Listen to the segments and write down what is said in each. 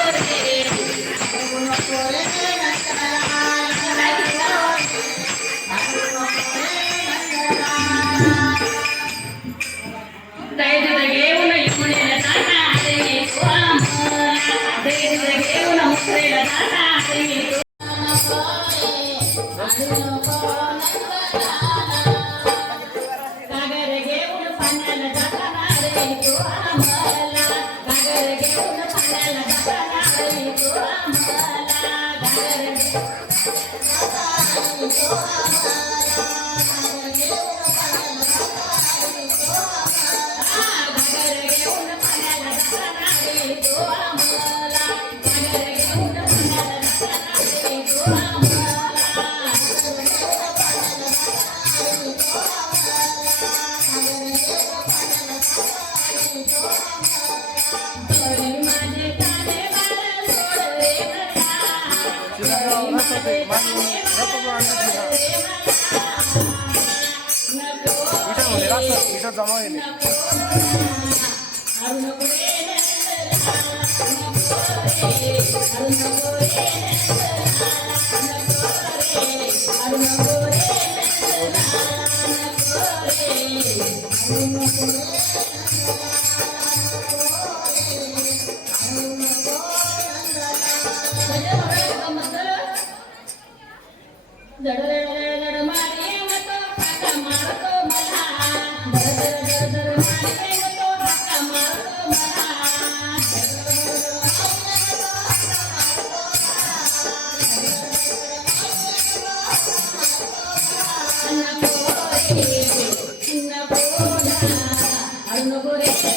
Thank you. Oh, এটা মধ্যে রাখো এটা জমা হয়নি Gracias.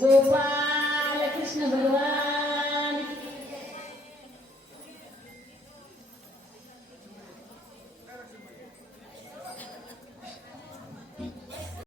Goodbye. Krishna Bhagavan.